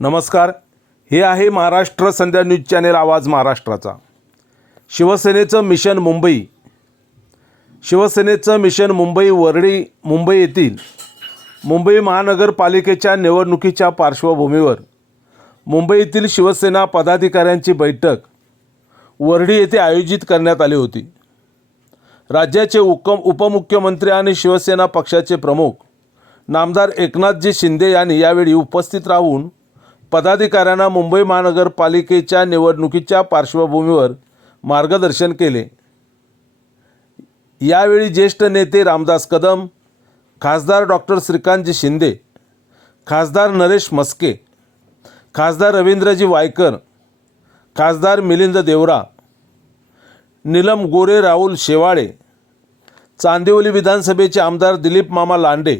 नमस्कार. हे आहे महाराष्ट्र संध्या न्यूज चॅनेल आवाज महाराष्ट्राचा. शिवसेनेचं मिशन मुंबई. शिवसेनेचं मिशन मुंबई वरळी मुंबई येथील मुंबई महानगरपालिकेच्या निवडणुकीच्या पार्श्वभूमीवर मुंबईतील शिवसेना पदाधिकाऱ्यांची बैठक वरळी येथे आयोजित करण्यात आली होती. राज्याचे उकम उपमुख्यमंत्री आणि शिवसेना पक्षाचे प्रमुख नामदार एकनाथजी शिंदे यांनी यावेळी उपस्थित राहून पदाधिकाऱ्यांना मुंबई महानगरपालिकेच्या निवडणुकीच्या पार्श्वभूमीवर मार्गदर्शन केले. यावेळी ज्येष्ठ नेते रामदास कदम खासदार डॉक्टर श्रीकांतजी शिंदे खासदार नरेश मस्के खासदार रवींद्रजी वायकर खासदार मिलिंद देवरा नीलम गोरे राहुल शेवाळे चांदिवली विधानसभेचे आमदार दिलीप मामा लांडे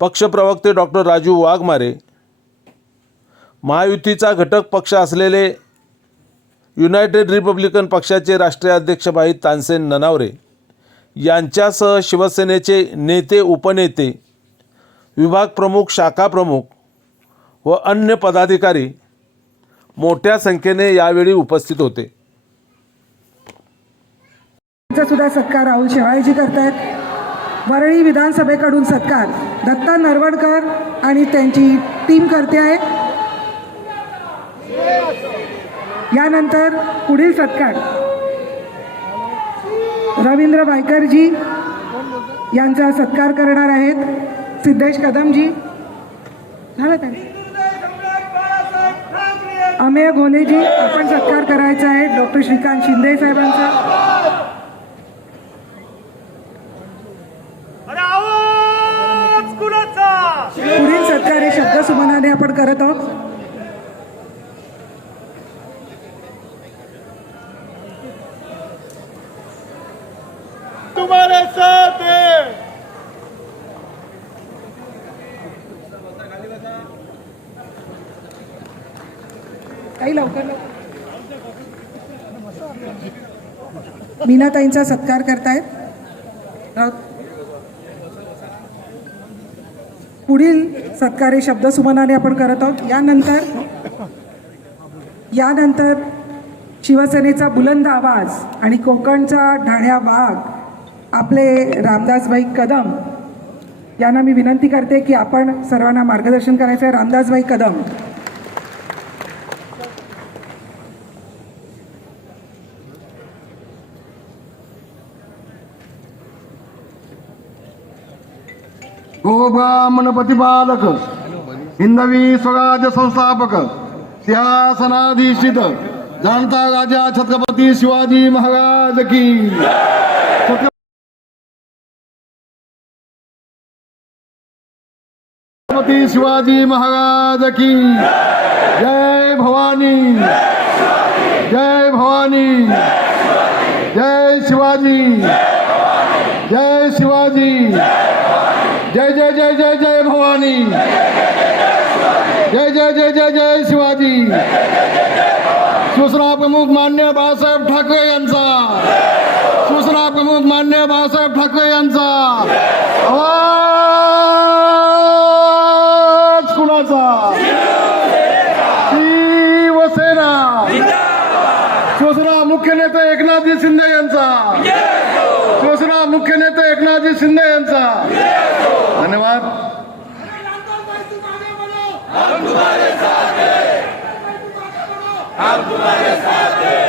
पक्षप्रवक्ते डॉक्टर राजू वाघमारे महायुतीचा घटक पक्ष असलेले युनायटेड रिपब्लिकन पक्षाचे राष्ट्रीय अध्यक्ष भाई तानसेन ननावरे यांच्यासह शिवसेनेचे नेते उपनेते विभाग प्रमुख शाखा प्रमुख व अन्य पदाधिकारी मोठ्या संख्येने यावेळी उपस्थित होते. सुद्धा सत्कार राहुल शेवाळेजी करतायत. वरळी विधानसभेकडून सत्कार दत्ता नरवडकर आणि त्यांची टीम करते आहे यानंतर पुढील सत्कार. रवींद्र वायकरजी यांचा सत्कार करणार आहेत. सिद्धेश कदमजी. झालं त्यांचं अमेय घोलेजी आपण सत्कार करायचा आहे. डॉक्टर श्रीकांत शिंदे साहेबांचा. पुढील सत्कार हे शब्द सुमनाने आपण करत आहोत तुम्हारे साथ है ताई लवकर लवकर. मीनाताईंचा सत्कार करतायत. राऊत. पुढील सत्कारे शब्द सुमनाने आपण करत आहोत. यानंतर यानंतर शिवसेनेचा बुलंद आवाज आणि कोकणचा ढाण्या वाघ आपले रामदासभाई कदम यांना मी विनंती करते की आपण सर्वांना मार्गदर्शन करायचं आहे रामदासभाई कदम. गोब्राह्मण प्रतिपादक हिंदवी स्वराज्य संस्थापक सिंहासनाधीशित जाणता राजा छत्रपती शिवाजी महाराज की छत्रपती शिवाजी महाराज की जय भवानी. जय भवानी. जय शिवाजी. जय शिवाजी. जय जय जय जय जय भवानी। जय जय जय जय जय शिवाजी। सूचना प्रमुख मान्य बाळासाहेब ठाकरे यांचा। सूचना प्रमुख मान्य बाळासाहेब ठाकरे यांचा। आवाज कुणाचा? शिवसेना। सूचना मुख्य नेते एकनाथजी शिंदे यांचा। दुसरा मुख्य नेते एकनाथजी शिंदे यांचा. धन्यवाद. हम तुम्हारे साथ हैं